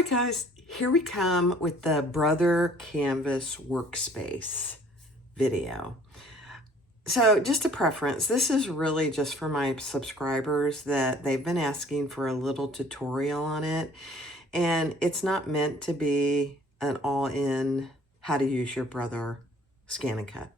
right, guys, here we come with the Brother Canvas Workspace video. So just a preference, this is really just for my subscribers that they've been asking for a little tutorial on it. And it's not meant to be an all-in how to use your Brother Scan and Cut.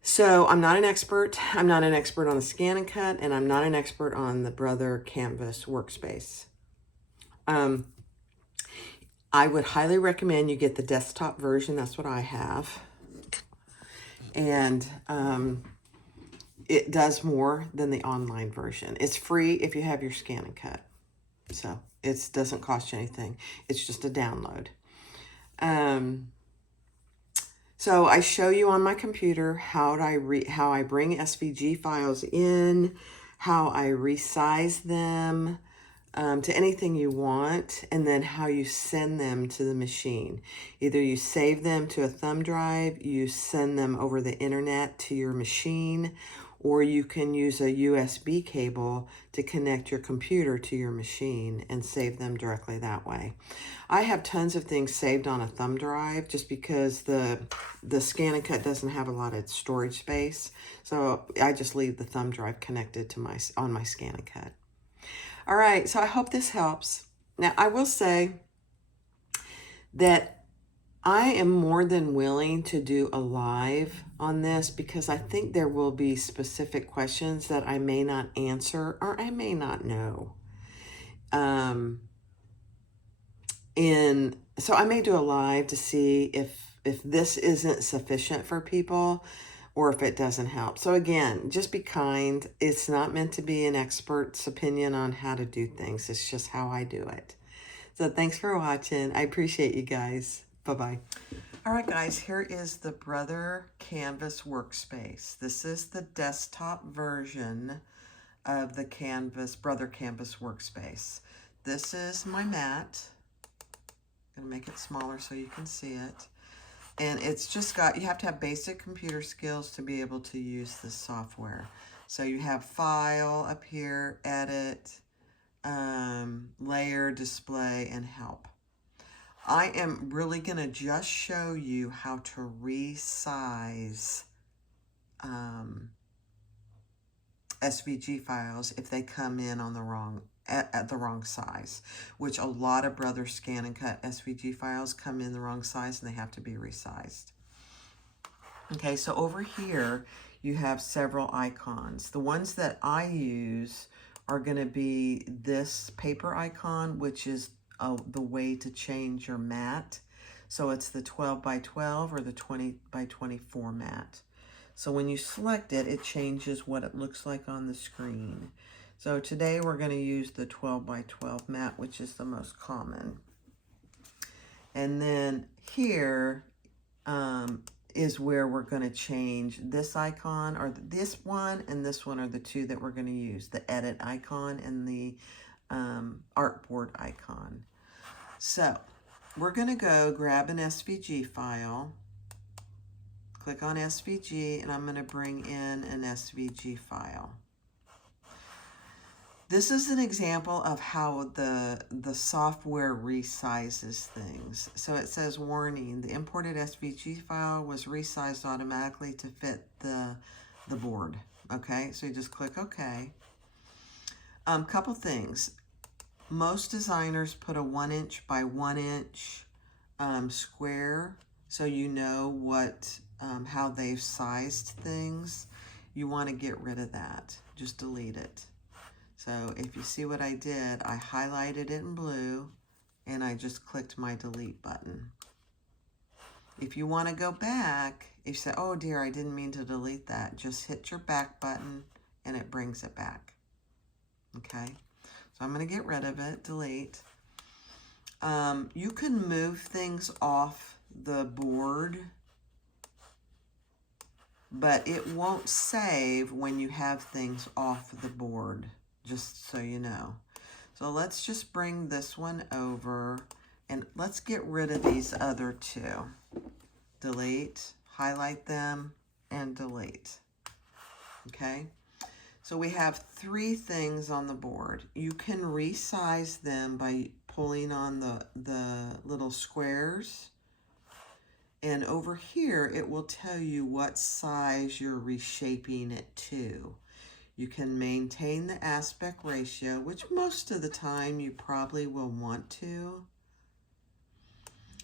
So I'm not an expert. I'm not an expert on the Scan and Cut, and I'm not an expert on the Brother Canvas Workspace. I would highly recommend you get the desktop version. That's what I have. And it does more than the online version. It's free if you have your Scan and Cut. So it doesn't cost you anything. It's just a download. So I show you on my computer how I bring SVG files in, how I resize them to anything you want, and then how you send them to the machine. Either you save them to a thumb drive, you send them over the internet to your machine, or you can use a USB cable to connect your computer to your machine and save them directly that way. I have tons of things saved on a thumb drive just because the Scan and Cut doesn't have a lot of storage space. So I just leave the thumb drive connected to on my Scan and Cut. All right, so I hope this helps. Now, I will say that I am more than willing to do a live on this because I think there will be specific questions that I may not answer or I may not know. So I may do a live to see if this isn't sufficient for people or if it doesn't help. So again, just be kind. It's not meant to be an expert's opinion on how to do things. It's just how I do it. So thanks for watching. I appreciate you guys. Bye-bye. All right, guys, here is the Brother Canvas Workspace. This is the desktop version of the Brother Canvas Workspace. This is my mat. I'm gonna make it smaller so you can see it. And it's just got, you have to have basic computer skills to be able to use this software. So you have File up here, Edit, Layer, Display, and Help. I am really going to just show you how to resize SVG files if they come in on the wrong at the wrong size, which a lot of Brother Scan and Cut SVG files come in the wrong size and they have to be resized. Okay, so over here you have several icons. The ones that I use are going to be this paper icon, which is the way to change your mat. So it's the 12 by 12 or the 20 by 24 mat. So when you select it, it changes what it looks like on the screen. So today we're going to use the 12 by 12 mat, which is the most common. And then here is where we're going to change this icon, or this one and this one are the two that we're going to use, the edit icon and the artboard icon. So we're going to go grab an SVG file, click on SVG, and I'm going to bring in an SVG file. This is an example of how the software resizes things. So it says, warning, the imported SVG file was resized automatically to fit the board. Okay, so you just click OK. Couple things. Most designers put a 1" by 1" square so you know what how they've sized things. You want to get rid of that. Just delete it. So if you see what I did, I highlighted it in blue and I just clicked my delete button. If you want to go back, if you say, oh dear, I didn't mean to delete that, just hit your back button and it brings it back. Okay, so I'm going to get rid of it, delete. You can move things off the board, but it won't save when you have things off the board, just so you know. So let's just bring this one over and let's get rid of these other two. Delete, highlight them, and delete. Okay, so we have 3 things on the board. You can resize them by pulling on the little squares. And over here, it will tell you what size you're reshaping it to. You can maintain the aspect ratio, which most of the time you probably will want to.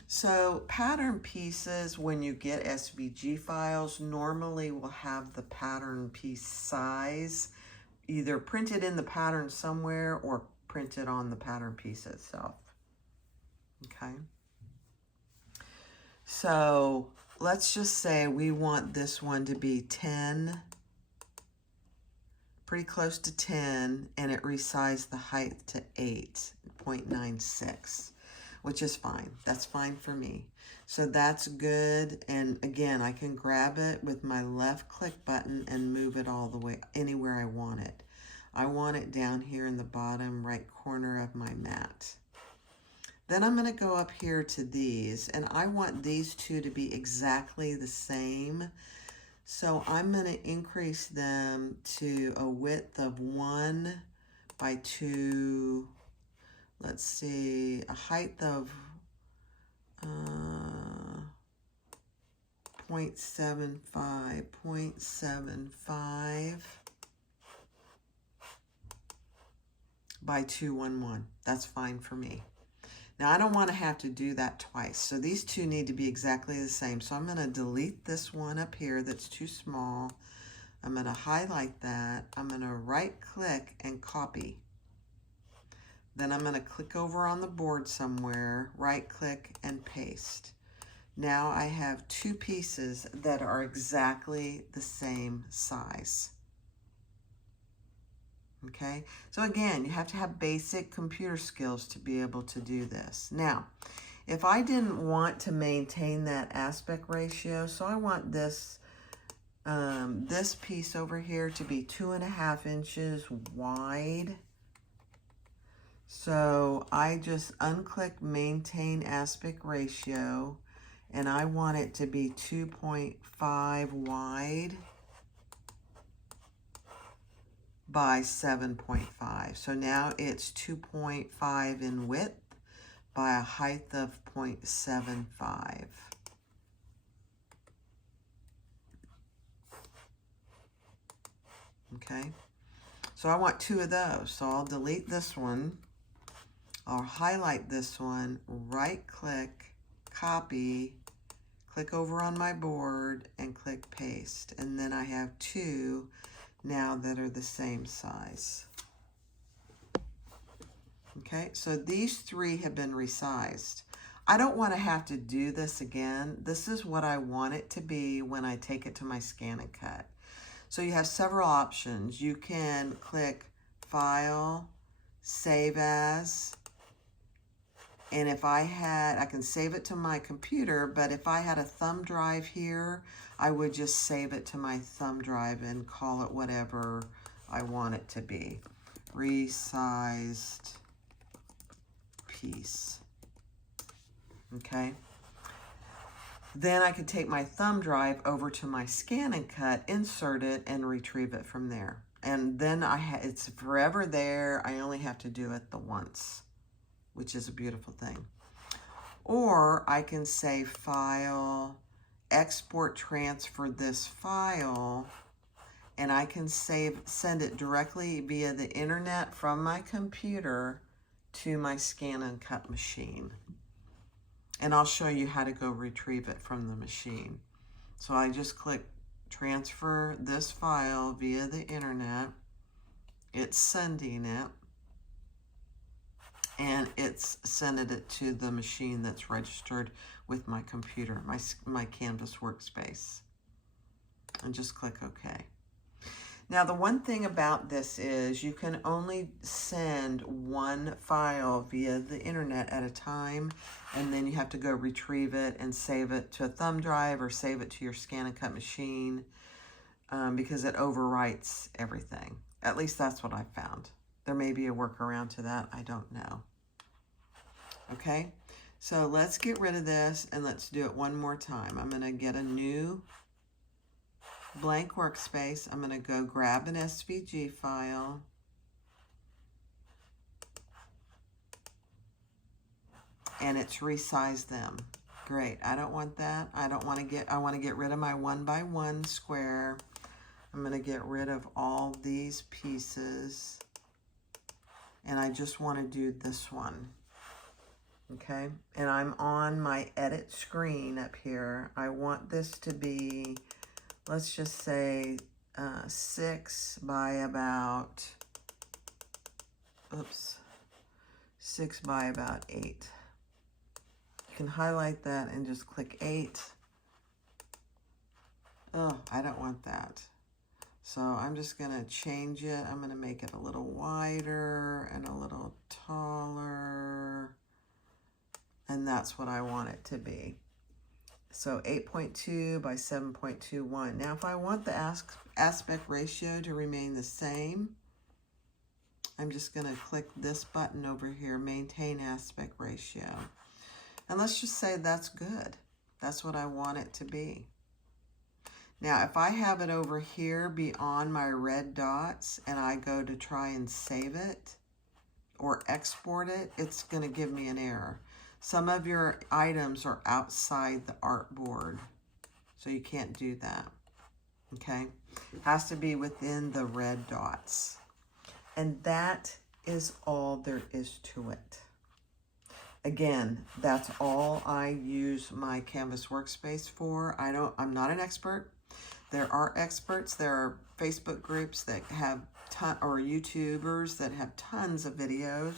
So pattern pieces, when you get SVG files, normally will have the pattern piece size either printed in the pattern somewhere or printed on the pattern piece itself. Okay. So let's just say we want this one to be 10, pretty close to 10, and it resized the height to 8.96, which is fine. That's fine for me. So that's good. And again, I can grab it with my left click button and move it all the way anywhere I want it. I want it down here in the bottom right corner of my mat. Then I'm going to go up here to these, and I want these two to be exactly the same. So I'm going to increase them to a width of 1 by 2, let's see, a height of 0.75 by 211. That's fine for me. Now I don't want to have to do that twice, so these two need to be exactly the same. So I'm going to delete this one up here that's too small. I'm going to highlight that. I'm going to right click and copy. Then I'm going to click over on the board somewhere, right click and paste. Now I have two pieces that are exactly the same size. Okay, so again, you have to have basic computer skills to be able to do this. Now, if I didn't want to maintain that aspect ratio, so I want this this piece over here to be 2.5 inches wide. So I just unclick maintain aspect ratio, and I want it to be 2.5 wide by 7.5. So now it's 2.5 in width by a height of 0.75. Okay, so I want two of those. So I'll delete this one. I'll highlight this one, right click, copy, click over on my board and click paste. And then I have two now that are the same size. Okay, so these three have been resized. I don't want to have to do this again. This is what I want it to be when I take it to my scan and cut. So you have several options. You can click File, Save As, and if I can save it to my computer, but if I had a thumb drive here, I would just save it to my thumb drive and call it whatever I want it to be. Resized piece. Okay. Then I could take my thumb drive over to my scan and cut, insert it, and retrieve it from there. And then it's forever there. I only have to do it the once, which is a beautiful thing. Or I can say File, Export Transfer this file, and I can send it directly via the internet from my computer to my scan and cut machine. And I'll show you how to go retrieve it from the machine. So I just click transfer this file via the internet. It's sending it. And it's sending it to the machine that's registered with my computer, my Canvas Workspace. And just click OK. Now the one thing about this is you can only send one file via the internet at a time, and then you have to go retrieve it and save it to a thumb drive or save it to your scan and cut machine because it overwrites everything. At least that's what I found. There may be a workaround to that. I don't know. Okay, so let's get rid of this and let's do it one more time. I'm going to get a new blank workspace. I'm going to go grab an SVG file. and it's resized them. Great. I don't want that. I want to get rid of my 1 by 1 square. I'm going to get rid of all these pieces, and I just want to do this one. Okay, and I'm on my edit screen up here. I want this to be, let's just say 6 by about, 6 by about 8. You can highlight that and just click 8. Oh, I don't want that. So I'm just going to change it. I'm going to make it a little wider and a little taller. And that's what I want it to be. So 8.2 by 7.21. Now, if I want the aspect ratio to remain the same, I'm just going to click this button over here, maintain aspect ratio. And let's just say that's good. That's what I want it to be. Now, if I have it over here beyond my red dots and I go to try and save it or export it, it's going to give me an error. Some of your items are outside the artboard, so you can't do that, okay? Has to be within the red dots. And that is all there is to it. Again, that's all I use my Canvas Workspace for. I'm not an expert. There are experts. There are Facebook groups that have or YouTubers that have tons of videos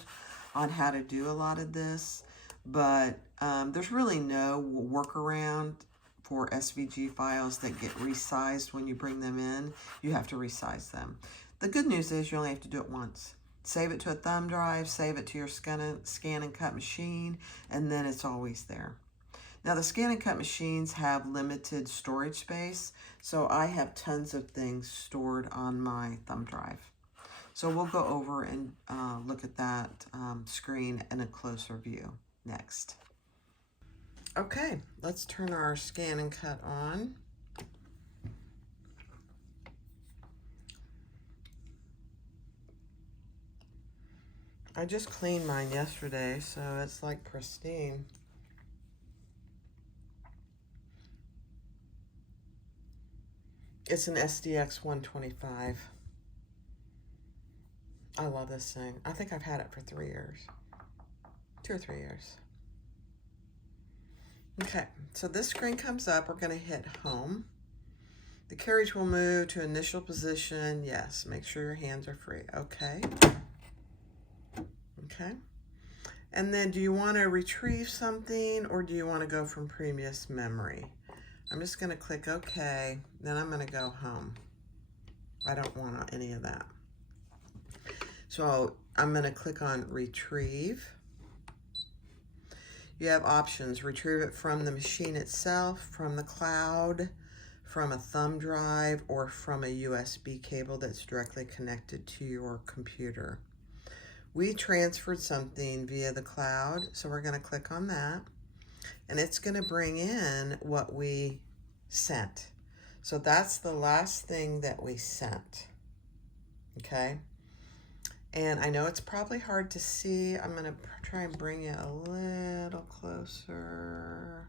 on how to do a lot of this. But there's really no workaround for SVG files that get resized when you bring them in. You have to resize them. The good news is you only have to do it once. Save it to a thumb drive, save it to your scan and cut machine, and then it's always there. Now, the scan and cut machines have limited storage space, so I have tons of things stored on my thumb drive. So we'll go over and look at that screen in a closer view next. Okay, let's turn our scan and cut on. I just cleaned mine yesterday, so it's like pristine. It's an SDX 125. I love this thing. I think I've had it for 3 years. 2 or 3 years. Okay, so this screen comes up. We're going to hit home. The carriage will move to initial position. Yes, make sure your hands are free. Okay. Okay. And then do you want to retrieve something or do you want to go from previous memory? I'm just going to click OK. Then I'm going to go home. I don't want any of that. So I'm going to click on retrieve. You have options. Retrieve it from the machine itself, from the cloud, from a thumb drive, or from a USB cable that's directly connected to your computer. We transferred something via the cloud, so we're going to click on that. And it's going to bring in what we sent. So that's the last thing that we sent. Okay? And I know it's probably hard to see. I'm going to try and bring it a little closer.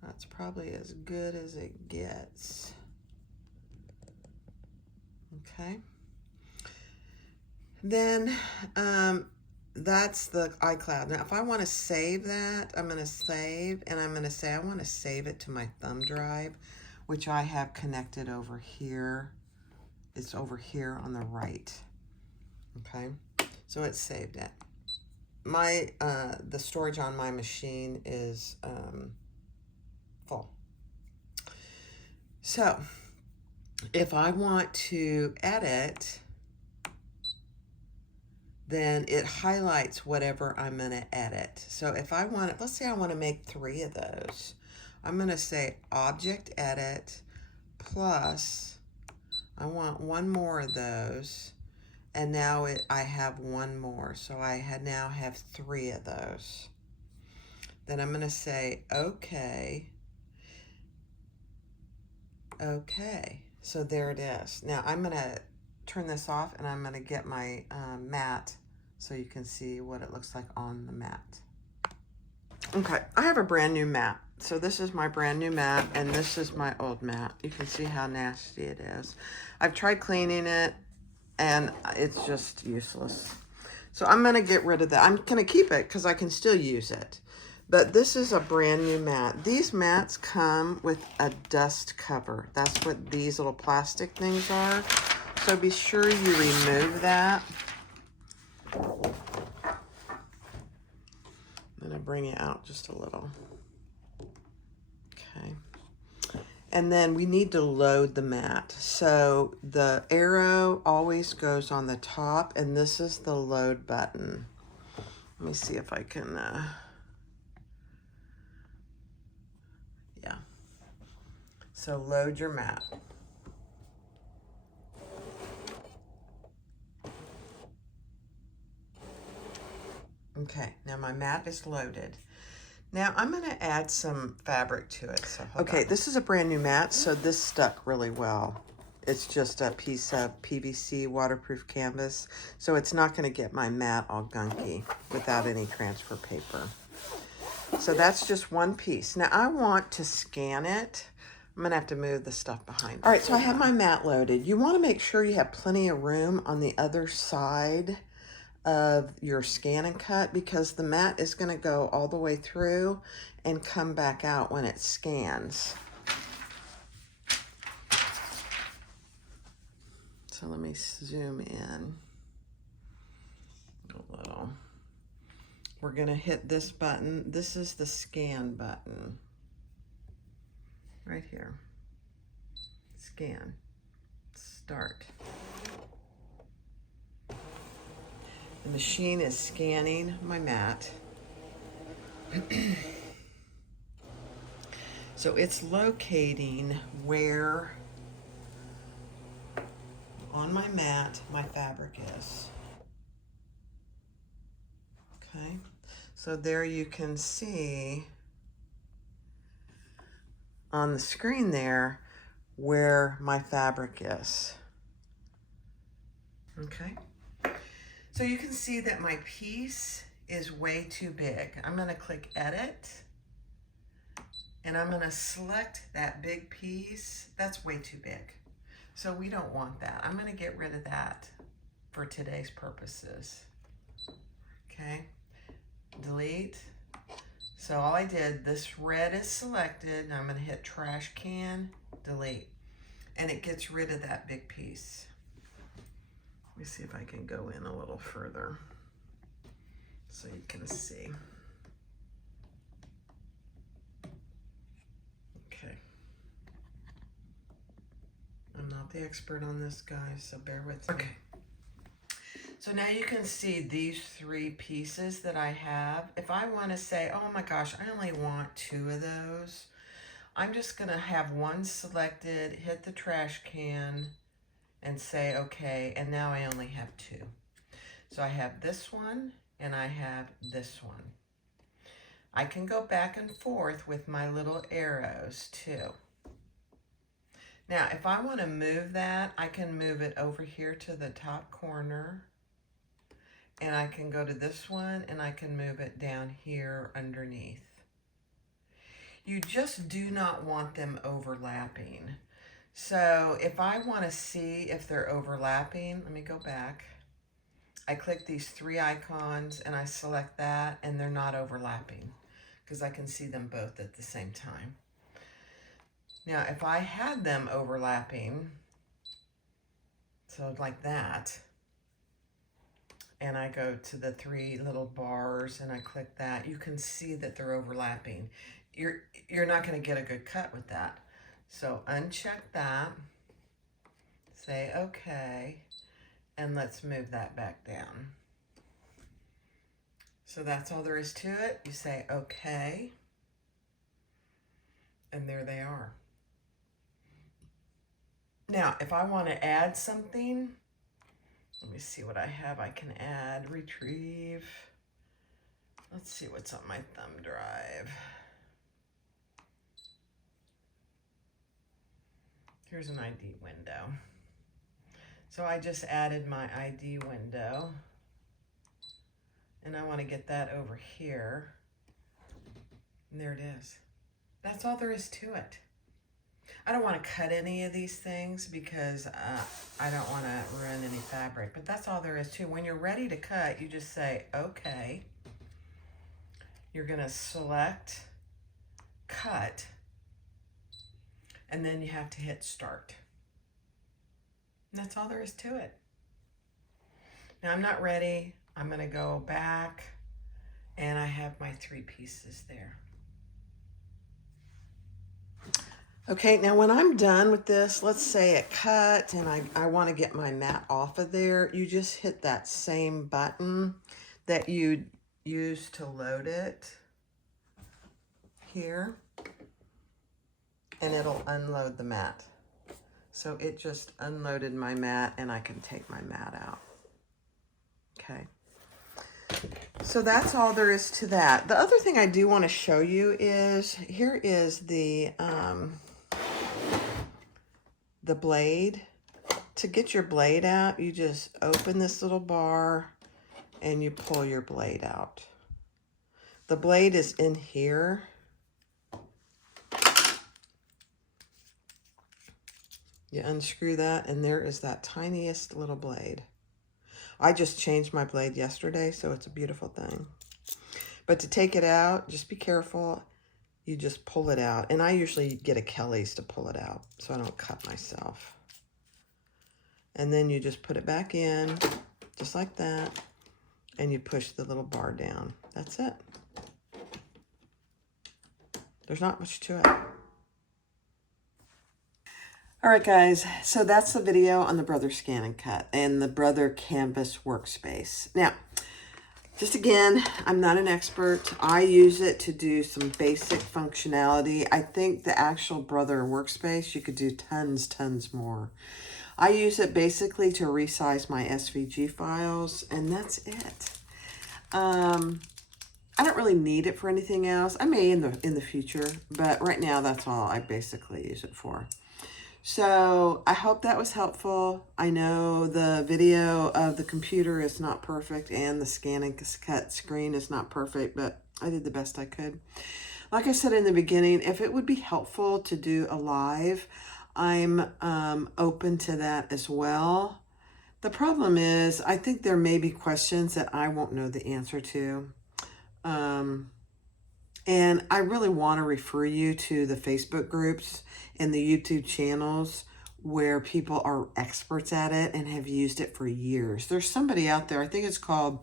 That's probably as good as it gets. Okay. Then that's the iCloud. Now, if I want to save that, I'm going to save, and I'm going to say I want to save it to my thumb drive, which I have connected over here. It's over here on the right. Okay, so it saved it. My the storage on my machine is full. So if I want to edit, then it highlights whatever I'm going to edit. So if I want it, let's say I want to make 3 of those. I'm going to say Object Edit plus I want 1 more of those. And now I have 1 more, so I now have 3 of those. Then I'm going to say, okay. Okay, so there it is. Now I'm going to turn this off, and I'm going to get my mat so you can see what it looks like on the mat. Okay, I have a brand new mat. So this is my brand new mat, and this is my old mat. You can see how nasty it is. I've tried cleaning it, and it's just useless. So I'm gonna get rid of that. I'm gonna keep it because I can still use it. But this is a brand new mat. These mats come with a dust cover. That's what these little plastic things are. So be sure you remove that. I'm gonna bring it out just a little. Okay. And then we need to load the mat. So the arrow always goes on the top, and this is the load button. Let me see if I can, yeah. So load your mat. Okay, now my mat is loaded. Now I'm gonna add some fabric to it. So okay, this is a brand new mat, so this stuck really well. It's just a piece of PVC waterproof canvas, so it's not gonna get my mat all gunky without any transfer paper. So that's just one piece. Now I want to scan it. I'm gonna have to move the stuff behind. All right, so I have my mat loaded. You wanna make sure you have plenty of room on the other side of your scan and cut, because the mat is going to go all the way through and come back out when it scans. So let me zoom in a little. We're going to hit this button. This is the scan button right here. Scan. Start. The machine is scanning my mat. So it's locating where on my mat my fabric is. Okay, so there you can see on the screen there where my fabric is. Okay. So you can see that my piece is way too big. I'm gonna click edit, and I'm gonna select that big piece. That's way too big. So we don't want that. I'm gonna get rid of that for today's purposes. Okay, delete. So all I did, this red is selected, and I'm gonna hit trash can, delete, and it gets rid of that big piece. Let me see if I can go in a little further so you can see. Okay. I'm not the expert on this, guys, so bear with me. Okay. So now you can see these three pieces that I have. If I want to say, oh my gosh, I only want 2 of those, I'm just going to have one selected, hit the trash can, and say okay, and now I only have 2. So I have this one and I have this one. I can go back and forth with my little arrows too. Now if I want to move that, I can move it over here to the top corner, and I can go to this one and I can move it down here underneath. You just do not want them overlapping. So if I want to see if they're overlapping, let me go back. I click these 3 icons and I select that, and they're not overlapping because I can see them both at the same time. Now, if I had them overlapping, so like that, and I go to the 3 little bars and I click that, you can see that they're overlapping. You're not going to get a good cut with that. So uncheck that, say okay, and let's move that back down. So that's all there is to it. You say okay, and there they are. Now, if I want to add something, let me see what I have I can add. Retrieve. Let's see what's on my thumb drive. Here's an ID window. So I just added my ID window, and I want to get that over here. And there it is. That's all there is to it. I don't want to cut any of these things because I don't want to ruin any fabric, but that's all there is to it. When you're ready to cut, you just say, okay. You're going to select cut, and then you have to hit start. And that's all there is to it. Now I'm not ready. I'm going to go back, and I have my 3 pieces there. Okay, now when I'm done with this, let's say it cut and I want to get my mat off of there, you just hit that same button that you used to load it here, and it'll unload the mat. So it just unloaded my mat, and I can take my mat out. Okay. So that's all there is to that. The other thing I do want to show you is, here is the blade. To get your blade out, you just open this little bar and you pull your blade out. The blade is in here. You unscrew that, and there is that tiniest little blade. I just changed my blade yesterday, so it's a beautiful thing. But to take it out, just be careful. You just pull it out. And I usually get a Kelly's to pull it out so I don't cut myself. And then you just put it back in, just like that. And you push the little bar down. That's it. There's not much to it. All right, guys, so that's the video on the Brother Scan and Cut and the Brother Canvas Workspace. Now, just again, I'm not an expert. I use it to do some basic functionality. I think the actual Brother Workspace, you could do tons more. I use it basically to resize my SVG files, and that's it. I don't really need it for anything else. I may in the future, but right now that's all I basically use it for. So I hope that was helpful. I know the video of the computer is not perfect and the scan and cut screen is not perfect, but I did the best I could. Like I said in the beginning, if it would be helpful to do a live, I'm open to that as well. The problem is, I think there may be questions that I won't know the answer to. And I really want to refer you to the Facebook groups and the YouTube channels where people are experts at it and have used it for years. There's somebody out there, I think it's called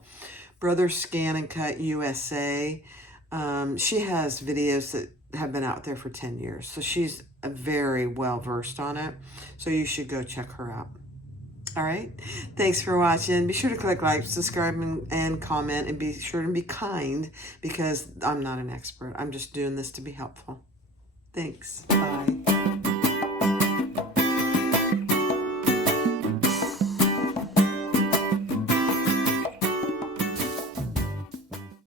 Brother Scan and Cut USA. She has videos that have been out there for 10 years. So she's very well versed on it. So you should go check her out. All right. Thanks for watching. Be sure to click like, subscribe, and comment, and be sure to be kind, because I'm not an expert. I'm just doing this to be helpful. Thanks. Bye.